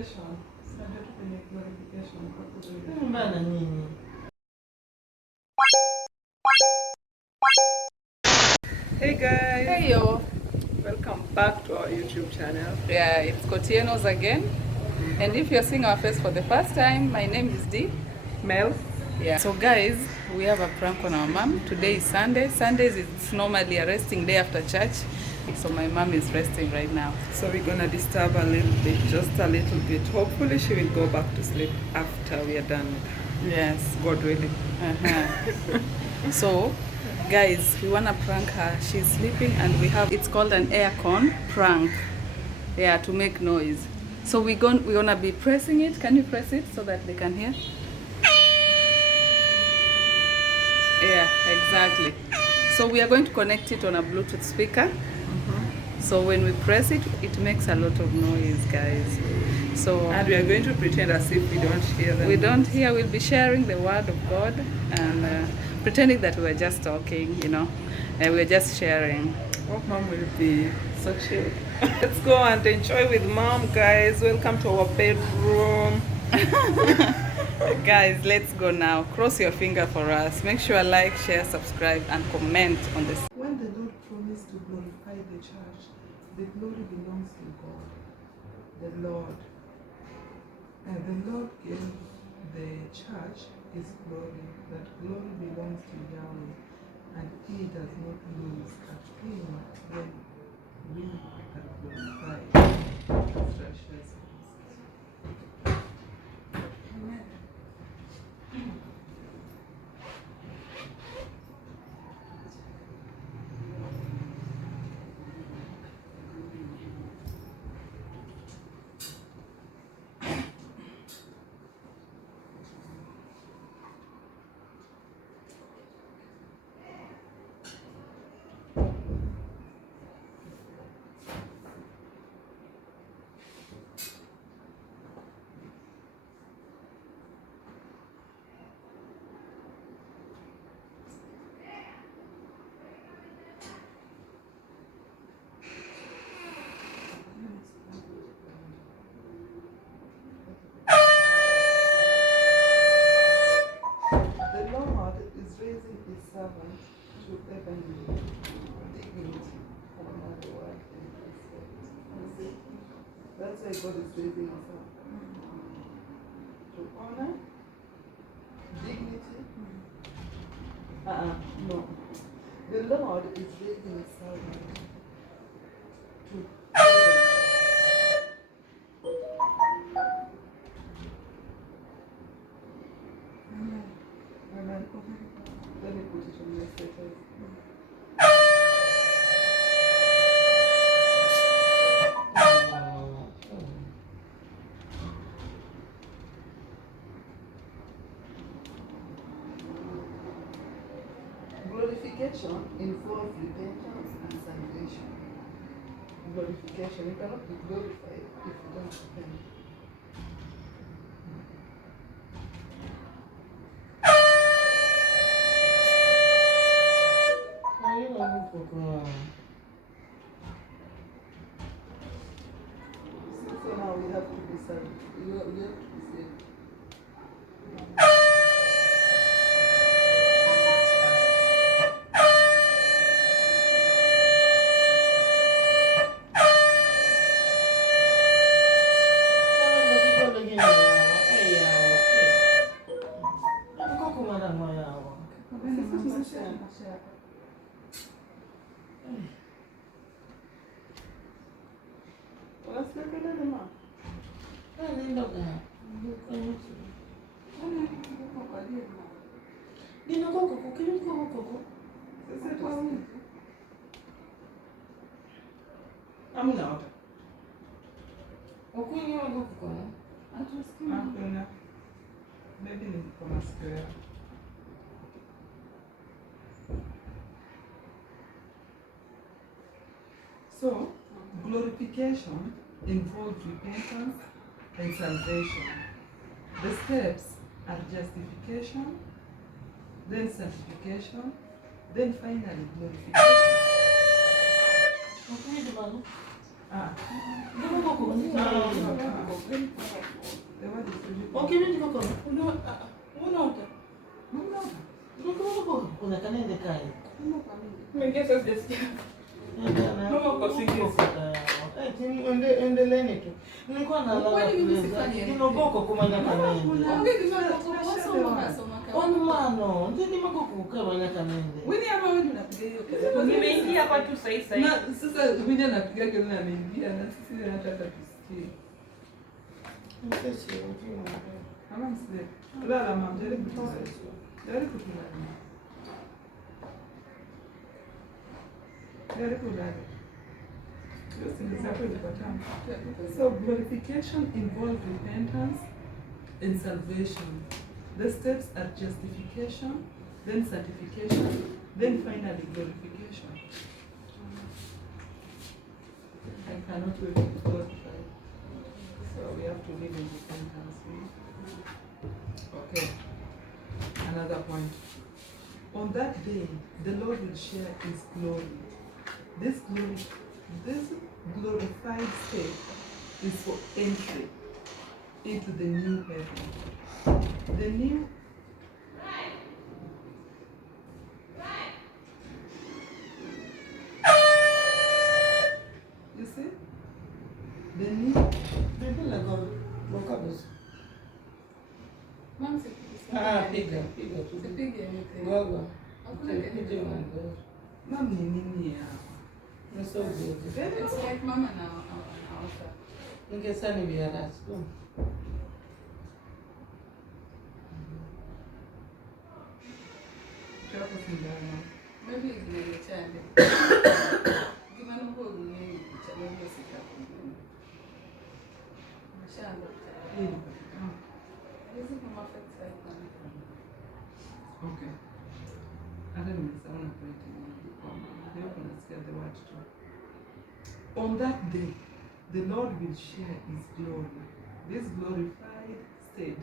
glorification. Tunajua tu kwenye glorification kwa kuzuri. Mbana nini? Hey guys. Hey yo. Welcome back to our YouTube channel. Yeah, it's KOTIENO'S again. And if you're seeing our face for the first time, my name is Dee. Mel. Yeah. So guys, we have a prank on our mom. Today is Sunday. Sundays it's normally a resting day after church. So my mom is resting right now. So we're gonna disturb a little bit, just a little bit. Hopefully she will go back to sleep after we are done with her. Yes. God willing. So guys, we wanna prank her. She's sleeping and we have, it's called an aircon prank. Yeah, to make noise. So we're gonna be pressing it. Can you press it so that they can hear? Yeah, exactly. So we are going to connect it on a Bluetooth speaker. So when we press it, it makes a lot of noise, guys. So And we are going to pretend as if we don't hear them. we don't hear. We'll be sharing the word of God and pretending that we were just talking, you know, and we're just sharing. Hope mom will be so chill. Let's go and enjoy with mom, guys. Welcome to our bedroom. Guys, let's go now. Cross your finger for us. Make sure like, share, subscribe, and comment on this. When the Lord promised to glorify the church, the glory belongs to God, the Lord. And the Lord gave the church his glory. That glory belongs to Yahweh, and he does not lose at him when we are glorified. Precious. Amen. The Lord is raising his servant to heavenly dignity. Another word in this. That's why God is raising his servant. To honor, dignity. No. The Lord is raising his servant to heaven. Amen. Let me put it on your status. Glorification involves repentance and salvation. Glorification, you cannot be glorified if you don't repent. So now we have to be saved. You have to be saved. Maybe niko masikio yako. So, glorification involves repentance and salvation. The steps are justification, then sanctification, then finally glorification. Okay, mimi niko kwa. Unaota? Kuna kanende kai. Umeingia sasa desk. Mama uko singizi. Endeleeni tu. Nilikuwa na lala. Kinogoko kumanya kanende. Mano, ndini magoko kumanya kanende. Wewe ama wewe unapiga hiyo kelele? Nimeingia hapa tu sasa. Na sasa mimi anapiga kelele na ameingia na sisi tunataka tusikie. Mtesi, mtini. Ama msikie. Lala mama, jaribu tu. Jaribu tu. Jaribu lala. So glorification involves repentance and salvation. The steps are justification, then sanctification, then finally glorification. I cannot wait to be glorified. So we have to live in repentance. Okay. Another point. On that day, the Lord will share His glory. This glorified state is for entry into the new heaven. The new you see? The new People like vocabulary. Mom, Piga tu. sipige anything. Gogo. Hakuna Piga kitu. mango. Mom ni nini hapa? You're so good. It's like mama na offer. Ningesani viaras. Chako sindano. Maybe it's like a child. Gimana huko ni challenge sikapo. Mashamba. Hii ni katika. Hizi ni perfect cycle. Okay. Hata nimesahau na point nyingi kwamba leo tunasikia the word tu. On that day, the Lord will share His glory. This glorified state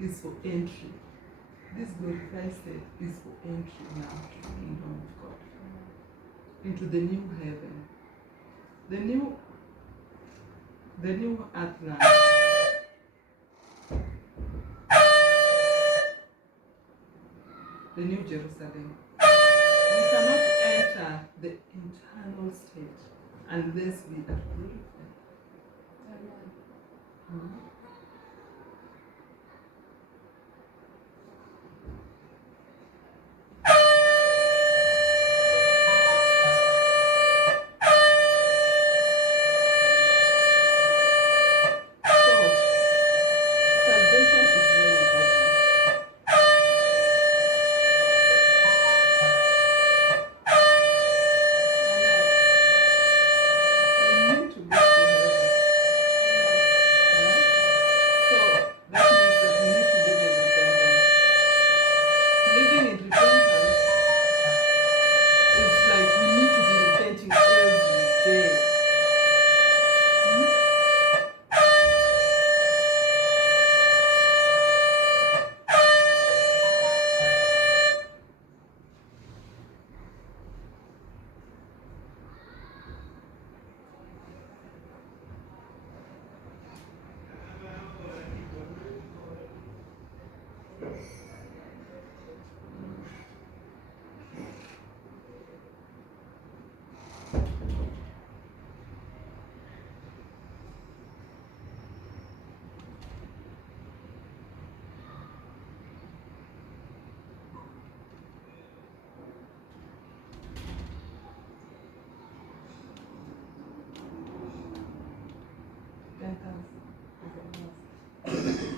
is for entry. This glorified state is for entry now to the kingdom of God. Into the new heaven. The new earthland. The new Jerusalem. We cannot enter the eternal state unless we are glorified. Salvation is very important. We need to get to heaven. So that means that we need to live in repentance. Living in repentance is like we need to be repenting every day. Repentance is a must.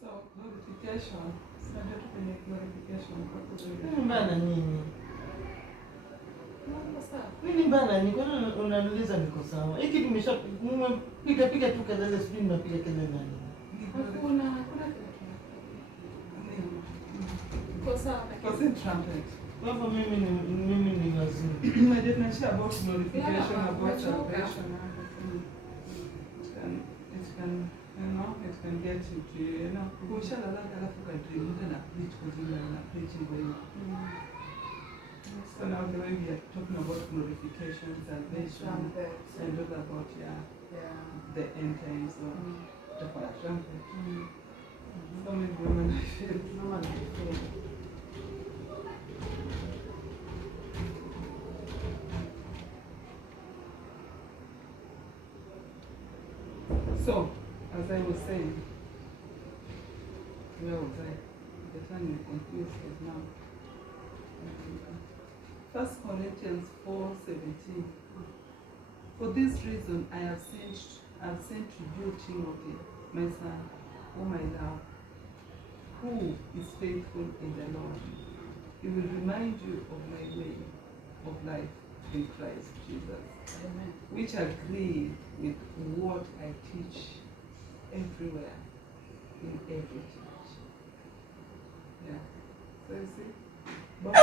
So glorification. Tunajua tu kwenye glorification hapo Mimi bana nini? Mambo sawa. Mimi bana nini? Kwa nini unaniuliza niko sawa? Hiki tumesha piga tu kelele, sijui nimepiga kelele nani. Hakuna kitu. Kwa sawa. Because in trumpet. Kwa hivyo mimi ni waziri. Unajua tunashia about glorification, Yeah, about umechoka. salvation. It can get you to, ukishalala alafu kadri mtu ana preach kuzima na preach hivyo hivyo. So now the way we are talking about glorification, salvation, Trumpets. and all about Yeah. the end times of Mm. the trumpet. Mm. So many women I feel. Mama anafeel. So, as I was saying, where was I? The time you confused us now. 1 Corinthians 4:17. For this reason I have sent to you Timothy, my son, whom I love, who is faithful in the Lord. He will remind you of my way of life in Christ Jesus, Amen. which agree with what I teach everywhere, in every church. Yeah. So you see? But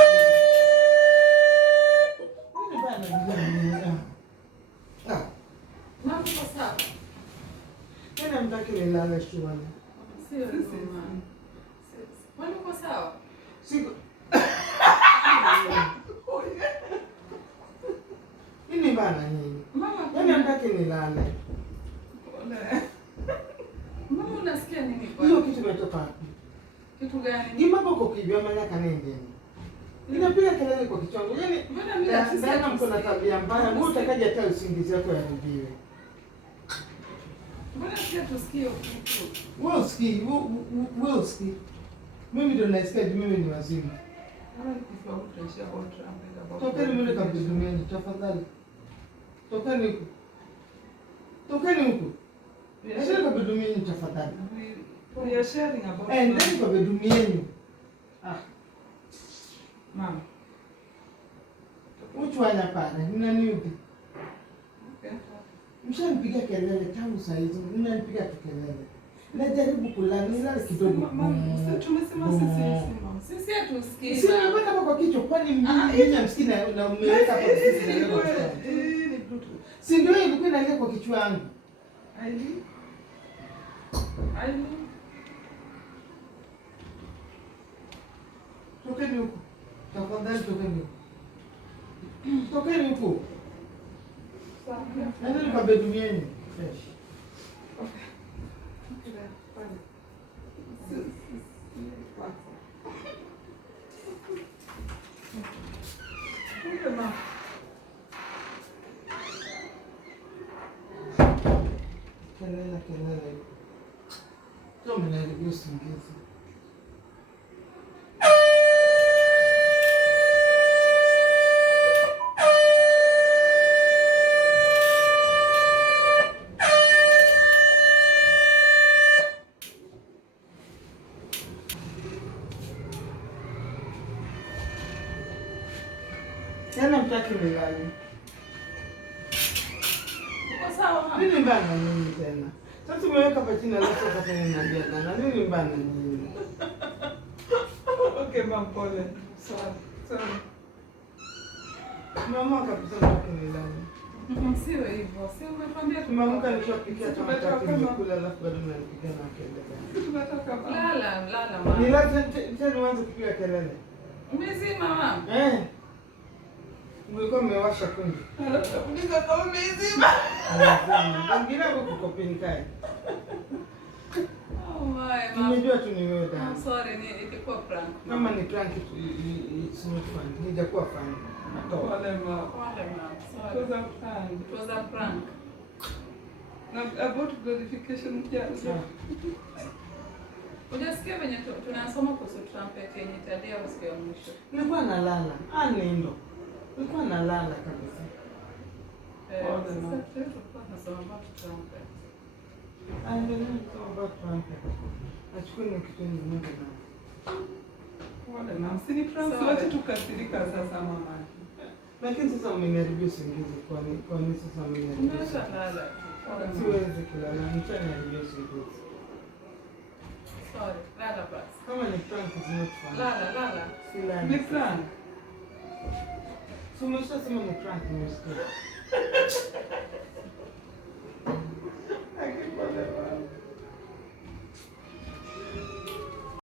Nini bana ndio. Mama uko sawa? Tena mtaki nilale shuleni. Sio mama. Kwani uko sawa? Siku. Nini bana nyinyi? Mama, Tena mtaki nilale. mama unasikia nini kwa? Hiyo kitu kimetoka wapi? Kitu gani? Gima boko kijua maana kanende. Inapiga kelele kwa kichwa changu. Yaani Mbona mimi nasikia ndana mko na tabia mbaya. Wewe utakaje hata usingizi wako yarudiwe. Mbona sio tusikie kitu? Wewe usikii. Mimi ndo naisikia mimi ni wazimu. Tokeni mwende kabidumeni, tafadhali. Tokeni huku. Tokeni huku. Mwende kabidumeni tafadhali. We are sharing about Ndeni kabidumeni. Mom. Uchwanya pale, mnaniudhi. Okay. Mshanipiga kelele tangu saa hizo, mnanipiga tu kelele. Najaribu kulala, nilale kidogo. Tumesema sisi Sisi hatusikii. Si nimepata hapa kwa kichwa, kwani mimi msikini na umeweka hapa sisi na leo. Si ndio ilikuwa inalia kwa kichwa yangu. Aileen. Tokeni huku. Tafadhali tokeni huku. Tokeni huku. Nani kwa bedroom yenu? Fresh. Kelele. Sio mnaniharibia usingizi. Tena mtaki nilale. Uko sawa mama? Nini bana nini tena? Sasa umeweka hapa chini alafu sasa tena niambia tena. Nini bana nini? Okay, mom, pole. Sorry. Mama kabisa mtaki nilale. Sio hivyo. Sio umekwambia Tumeamka nishapikia chakula nimekula alafu bado mnanipigia na kelele. Tunataka Lala mama. Nilale tena uanze kupiga kelele. Umezima mama? Mlikuwa mmewasha kundi. Uliza kama umezima. Ngine hapo kukopeni kai. Oh my mama. Nimejua tu ni wewe dada. I'm sorry, ilikuwa prank. Kama ni prank it's not fun. Haijakuwa fun. Pole mama. Pole mama. It Sorry. was a prank. It was a prank. Now about glorification pia. Unasikia venye tunasoma kuhusu trumpet yenye italia siku ya mwisho. Nilikuwa nalala. Nendo. Nilikuwa nalala kabisa. Sasa tulikuwa tunasoma about trumpet. Ndio about trumpet. Achukue ni kitu nyingine na. Pole mama. Sini prank wote tukasirika sasa mama. Lakini sasa umeniharibia usingizi kwa nini sasa umeniharibia? Umeshalala. Siwezi kulala, mtaniharibia usingizi. Sorry, lala basi. Kama ni prank is not fun. Lala. Silani. Ni prank. So umeshasema ni prank nimesikia. Akipole mama.